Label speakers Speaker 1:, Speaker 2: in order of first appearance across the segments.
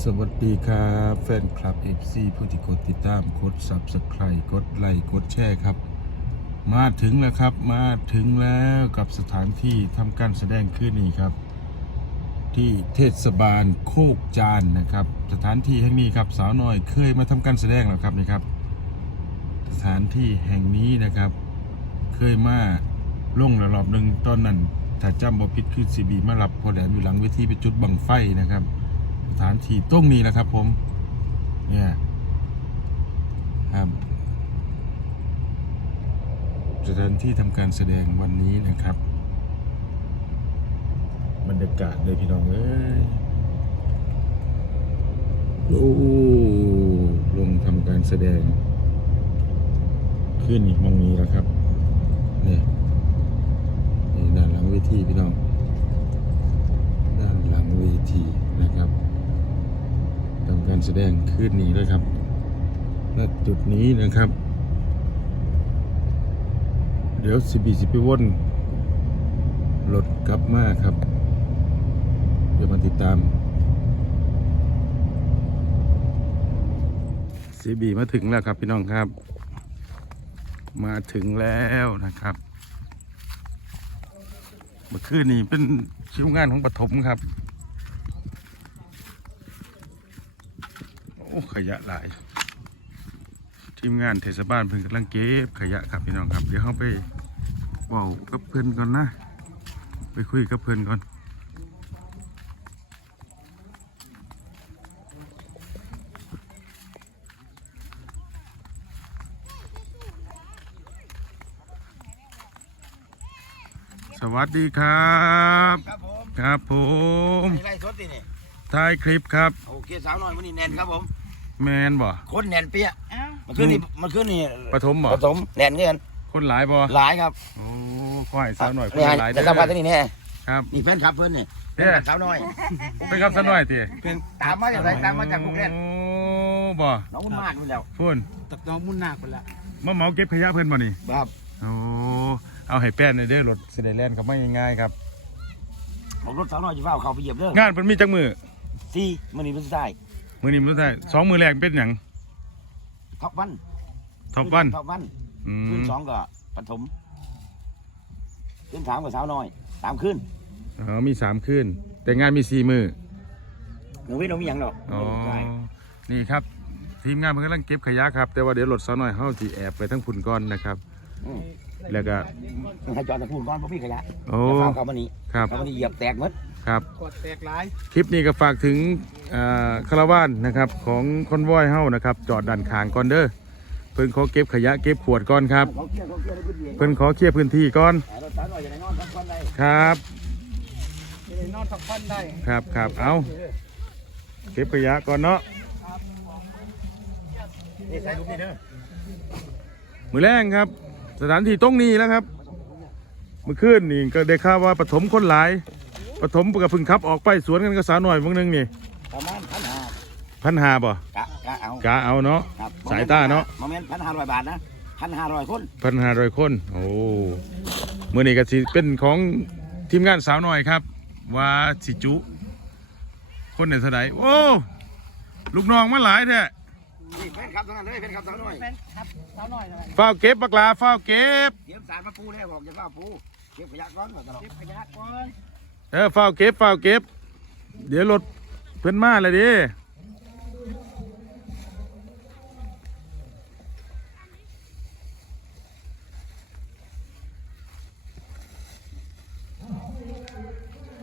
Speaker 1: สวัสดีครับแฟนคลับ FC ผู้ที่กดติดตามกด Subscribe กดไลค์กดแชร์ครับ มาถึงแล้วครับมาถึงแล้วกับสถานที่ทำการแสดงขึ้นนี้ครับ ที่เทศบาลโคกจานนะครับ สถานที่แห่งนี้ครับสาวน้อยเคยมาทำการแสดงแล้วครับนี่ครับ สถานที่แห่งนี้นะครับ เคยมาลงระรอบหนึ่งตอนนั้นถ้าจำบ่ผิดคือซีบีมารับพอแหลมอยู่หลังเวทีไปจุดบังไฟนะครับ สถานที่ตรงนี้แหละครับ ผม เนี่ยครับสถานที่ทำการแสดงวันนี้นะครับ บรรยากาศเลยพี่น้องเอ้ยโอ้ลงทำการแสดง ขึ้นอีกมองนี้แล้วครับเนี่ยนี่ด้านหลังเวทีพี่น้อง ด้านหลังเวทีนะครับ การแสดงขึ้นนี้ด้วยครับณจุดนี้นะครับ เดี๋ยวสิบีสิไปวนรถกลับมาครับ เดี๋ยวมาติดตามซีบีมาถึงแล้วครับพี่น้องครับ มาถึงแล้วนะครับเมื่อคืนนี้เป็นชิวงานของปฐมครับ โอ้ ขยะหลาย ทีมงานเทศบาลเพิ่งกำลังเก็บขยะครับพี่น้องครับ เดี๋ยวเขาไปเว่ากับเพื่อนก่อนนะ ไปคุยกับเพื่อนก่อนสวัสดีครับ
Speaker 2: ครับผม
Speaker 1: ครับผม
Speaker 2: ไล่สดดินี่
Speaker 1: ถ่ายคลิปครับ
Speaker 2: โอเคสาวน้อยมันนี่แน่นครับผม
Speaker 1: แมนบ่
Speaker 2: คนแน่นเปี้ยมันขึ้นนี่มันขึ้นนี่
Speaker 1: ปฐมบ่
Speaker 2: ผสมแน่นเงิน
Speaker 1: คนหลายบ่
Speaker 2: หลายครับ
Speaker 1: โอ้ขอให้สาวหน่อยคน
Speaker 2: นี่
Speaker 1: หลาย
Speaker 2: แต่
Speaker 1: เด้
Speaker 2: สัมผัส
Speaker 1: อ
Speaker 2: ที่นี่แน่
Speaker 1: ครับ
Speaker 2: นี่แฟนคลับเพื่อนนี่
Speaker 1: เด้อ
Speaker 2: สาวน้อย
Speaker 1: เป็นครับสาวหน่อยติ
Speaker 2: เป็นตามมาจากไหนตามมาจากกรุงเทพ
Speaker 1: โอ้บ่
Speaker 2: น้องมันมาดนู่นแล้ว
Speaker 1: พุ่น
Speaker 3: ตักน้องมุ่นหนักไปละ
Speaker 1: มาเหมาเก็บขยะเพิ่นบ่นี่
Speaker 2: ครับ
Speaker 1: โอ้ เอาให้แป้นหน่อยเด้อรถสิได้แล่นก็ไม่ง่ายๆครับ
Speaker 2: ผมรถสาวน้อยจะเฝ้าเขาไปเหยียบเด้องา
Speaker 1: นเพิ่นมีจักมือ
Speaker 2: สี่มันนี่เป็นสาย
Speaker 1: มื้อนี้มื้อท้ายสองมื้อแรกเป็นหยัง
Speaker 2: ท็อปวัน
Speaker 1: ท็อปวัน
Speaker 2: ท็อปวัน
Speaker 1: อื
Speaker 2: ขึ้น
Speaker 1: ม
Speaker 2: สองก็ปฐมขึ้นสามกับสาวน้อยตามขึ้น
Speaker 1: อ๋อมีสามคืนแต่งานมีสี่มื้อ
Speaker 2: หนูวิทย์เรามีอย่างดอก
Speaker 1: อ๋อ
Speaker 2: ใช่
Speaker 1: นี่ครับทีมงานมันกำลังเก็บขยะครับ แต่ว่าเดี๋ยวรถซะหน่อยเฮาสิแอบไปทั้งพุ่นก่อนนะครับ
Speaker 2: อืม
Speaker 1: แล้วก็
Speaker 2: ให้จอดตะพูนก่อนเพราะพี่ขยะ
Speaker 1: โอ้
Speaker 2: จะเฝ้าเขามานี่
Speaker 1: ครับ
Speaker 2: เขามานี่เหยียบแตกหมด
Speaker 1: ครับ
Speaker 3: กดแตกหลาย
Speaker 1: คลิปนี้ก็ฝากถึงอ่าคาราวานนะครับของคอนวอยเฮานะครับจอดด้านข้างก่อนเด้อเพิ่นขอเก็บขยะเก็บขวดก่อนครับ
Speaker 2: เขาเคลียร์เขาเคลียร์ในพื้นที่
Speaker 1: เพิ่นขอเคลียร์พื้นที่ก่อน
Speaker 2: หารถสาวน้อยอย่าได้นอนพักผ่อนได้
Speaker 1: ครับ
Speaker 3: จะได้นอนพักผ่อนได้
Speaker 1: ครับครับเอาเก็บขยะก่อนเนาะ
Speaker 2: นี่ใส่ลูกนี่เด้อ
Speaker 1: มือแรงครับ สถานที่ตรงนี้แล้วครับ เมื่อคืนนี่ก็ได้ข่าวว่าปฐมคนหลาย ปฐมกับพึ่งขับ ออกไปสวนกันกับสาวหน่อยพวกนึงนี่
Speaker 2: ประมาณพันห้า
Speaker 1: พันหาบ่
Speaker 2: กะกะเอา
Speaker 1: กะเอาเนาะ
Speaker 2: ครับ
Speaker 1: สายตาเนาะ
Speaker 2: โมเมนต์พันห้าร้อยบาทนะพันห้าร้อยคน
Speaker 1: พันห้าร้อยคน โอ้เมื่อนี้ก็สิเป็นของทีมงานสาวหน่อยครับ ว่าสิจุ คนไหนเท่าไหร่โอ้ลูกน้องมาหลายแท้
Speaker 2: นี่แฟนคลับทั้งนั้นเลยแฟนคลับสาวน้อย
Speaker 3: แฟนครับสาวหน่อยเลย
Speaker 1: เฝ้าวเก็บบักลาเฝ้าวเก็บ
Speaker 2: เตรียมสารมาปูแล้วบอกจะฝ้าปูเก็บขยะก่อนก่อนตลอด
Speaker 3: เก็บขยะก่อน
Speaker 1: เออเฝ้าวเก็บเฝ้าวเก็บ เดี๋ยวรถเพื่อนมาเลยดิ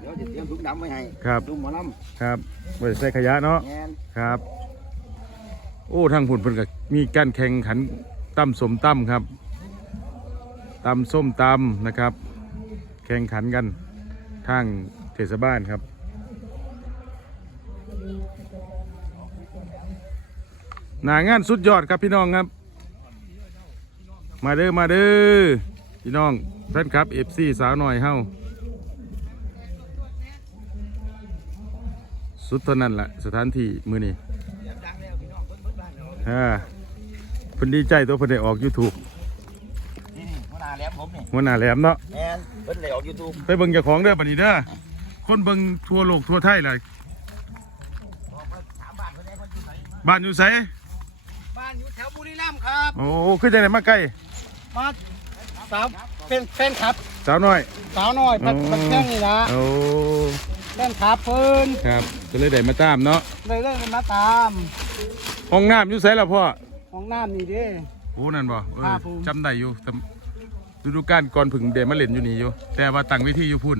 Speaker 2: เดี๋ยวจะเตรียมถุงดำไว้ให้
Speaker 1: ครับ
Speaker 2: ถุงหมอล
Speaker 1: ครับไว้ใส่ขยะเนาะำ
Speaker 2: แงน
Speaker 1: ครับ โอ้ทางผุนเพิ่นก็มีการแข่งขันตั้มสมตั้มครับตั้มส้มตำนะครับ แข่งขันกัน ทางเทศบาลครับ หนางานสุดยอดครับพี่น้องครับ มาเด้อมาเด้อพี่น้องแฟนครับเอฟซีสาวหน่อยเฮาสุดเท่านั้นแหละสถานที่มือนี้
Speaker 2: ดังแล้วพี่น้องเบิ้ลเบิ้ลบ้านเรา
Speaker 1: อ่าเพิ่นดีใจตัวเพิ่นได้ออก YouTube
Speaker 2: นี่นี่หัวหน้าแหลมผมนี่
Speaker 1: หัวหน้าแหลมเนาะ
Speaker 2: แงนเบิ้ลเลยออกยูทูบ
Speaker 1: ไปเบิ่งเจ้าของเด้อบัดนี้เด้อคนเบิ่งทั่วโลกทั่วไทยเลย
Speaker 2: บอกว่าสาว
Speaker 1: บ้านอยู่ไส
Speaker 3: บ้านอยู่แถวบุรีรัมย์ครับ
Speaker 1: โอ้ขึ้นจังไดมาใกล้
Speaker 3: มาสาวเป็นแฟนคลับ
Speaker 1: สาวน้อย
Speaker 3: สาวน้อยปัก
Speaker 1: อ๋อ
Speaker 3: ปักแข้งนี่นะ
Speaker 1: โอ้
Speaker 3: แฟนคลับเพิ่น
Speaker 1: ครับก็เลยได้มาตามเนาะ
Speaker 3: เลยเรื่องมาตาม
Speaker 1: ห้องน้ำอยู่ไสล่ะพ่อ
Speaker 3: ของน้ำนี่เด้
Speaker 1: โอ้นั่นบ่เออ
Speaker 3: ครับผม
Speaker 1: จำได้อยู่แต่ ฤดูกาลก่อนผึ่งเดมาเล่นอยู่นี่อยู่ แต่ว่าตั้งเวทีอยู่พุ่น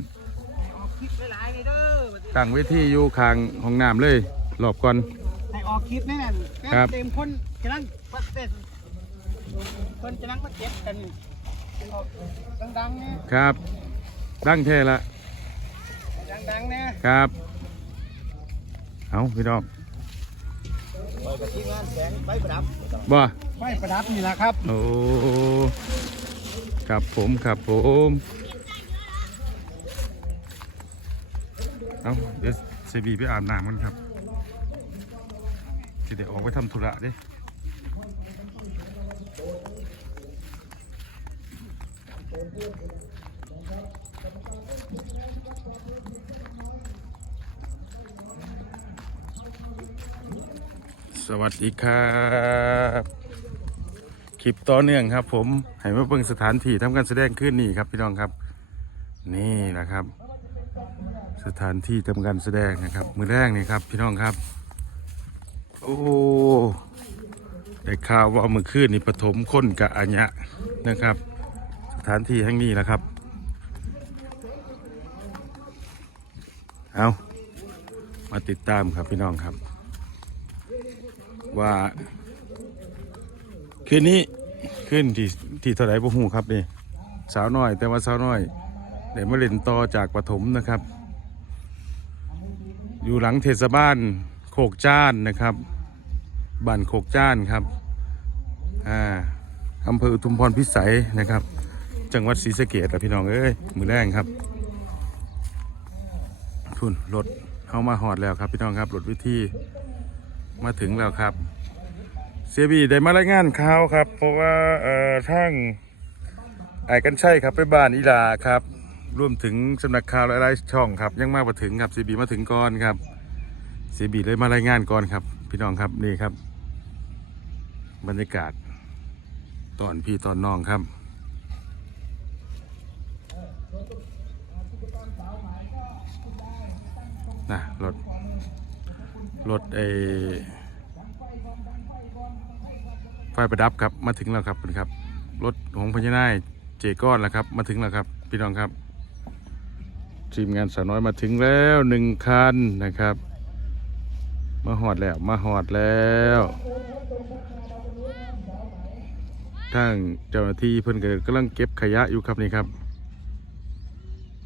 Speaker 3: ออกคลิปหลายๆนี่เด้อ
Speaker 1: ตั้งเวทีอยู่ข้างห้องน้ำเลยรอบก่อน
Speaker 3: ให้ออกคลิปแน่น
Speaker 1: ครับ
Speaker 3: เต็มคนกำลังปัดเต้นคนกำลังมาเก็บกันออกดังๆเนี่ย
Speaker 1: ครับดังแท้ละ
Speaker 3: ดังๆเนี่ย
Speaker 1: ครับ เอาพี่น้อง
Speaker 2: ไปกับทีมงานแสงไฟประดับ
Speaker 1: บ่
Speaker 3: ไฟประดับนี่แหละครับ
Speaker 1: โอ้ ครับผมครับผมเอาเดี๋ยวเซบีไปอาบน้ำกันครับสิเดี๋ยวออกไปทำธุระเด้สวัสดีครับ คลิปต่อเนื่องครับ ผมให้มาเบิ่งสถานที่ทำการแสดงขึ้นนี่ครับพี่น้องครับ นี่นะครับ สถานที่ทำการแสดงนะครับ มือแรกนี่ครับ พี่น้องครับ โอ้ได้ข่าวว่ามื่อคืนนี่ปฐมคนกะอัญญะนะครับ สถานที่แห่งนี้แหละครับ เอามาติดตามครับพี่น้องครับ ว่า คืนนี้ขึ้นที่ที่เท่าไหร่บ่ฮู้ครับนี่สาวน้อย แต่ว่าสาวน้อยเดี๋ยวมาเล่นต่อจากปฐมนะครับ อยู่หลังเทศบาลโคกจ้านนะครับบ้านโคกจ้านครับอ่าอำเภออุทุมพรพิสัยนะครับ จังหวัดศรีสะเกษอะพี่น้องเอ้ยมือแรงครับทุนรถเข้ามาหอดแล้วครับพี่น้องครับรถวิธีมาถึงแล้วครับ เสียบีได้มารายงานข่าวครับ เพราะว่าเอ่อทางไอ้กันใช่ครับไปบ้านอีลาครับรวมถึงสำนักข่าวหลายๆช่องครับ ยังมามาถึงครับเสียบีมาถึงก่อนครับเสียบีเลยมารายงานก่อนครับ พี่น้องครับนี่ครับ บรรยากาศ ตอนพี่ตอนน้องครับนะรถรถไอ ไฟประดับครับมาถึงแล้วครับคุณครับรถของพญานายเจก้อนแล้วครับ มาถึงแล้วครับ พี่น้องครับทีมงานสาวน้อยมาถึงแล้วหนึ่งคันนะครับ มาหอดแล้วมาหอดแล้วทางเจ้าหน้าที่เพิ่นก็กำลังเก็บขยะอยู่ครับนี่ครับ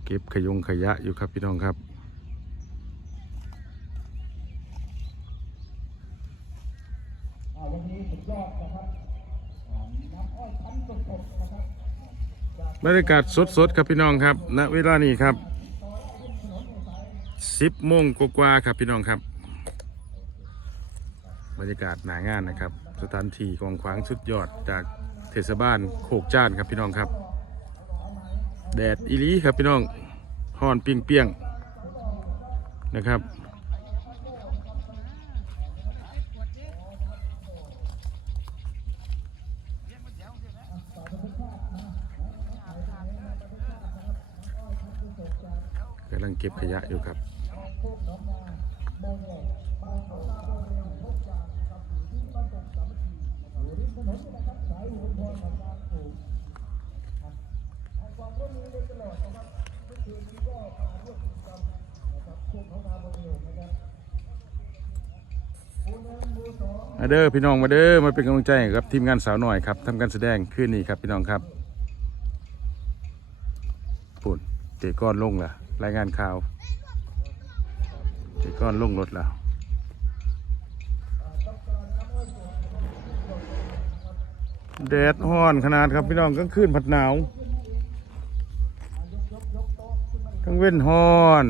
Speaker 1: เก็บขยงขยะอยู่ครับพี่น้องครับ บรรยากาศสดๆครับพี่น้องครับ ณ เวลานี้ครับ10โมงกว่าครับพี่น้องครับ บรรยากาศหนางานนะครับ สถานที่กองขวางสุดยอดจากเทศบาลโคกจ้านครับพี่น้องครับ แดดอีลีครับพี่น้องฮ้อนเปียงๆนะครับำลังเก็บขยะอยู่ครับมาเด้อพี่น้องมาเด้อมาเป็นกำลังใจครับทีมงานสาวหน่อยครับทำการแสดงคืนนี้ครับพี่น้องครับปุ่นเจก้อนลงล่ะ รายงานข่าวเจก้อนลงรถแล้วแดดห้อนขนาดครับพี่น้องกลางคืนผัดหนาวกลางเว้นห้อน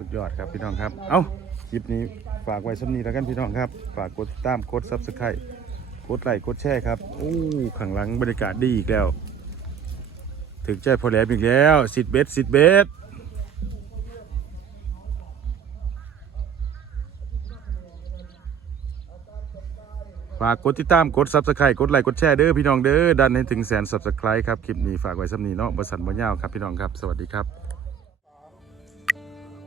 Speaker 1: สุดยอดครับพี่น้องครับ เอ้าคลิปนี้ฝากไว้สำนีแล้วกันพี่น้องครับ ฝากกดติดตามกดซับสไครต์กดไลค์กดแชร์ครับโอ้ข้างหลังบรรยากาศดีอีกแล้ว ถึงใจพอแหลมอีกแล้วสิดเบสสิดเบสฝากกดติดตามกดซับสไครต์กดไลค์กดแชร์เด้อพี่น้องเด้อดันให้ถึงแสนซับสไครต์ครับคลิปนี้ฝากไว้สำนีเนาะบสันบ่ยาวครับพี่น้องครับ สวัสดีครับ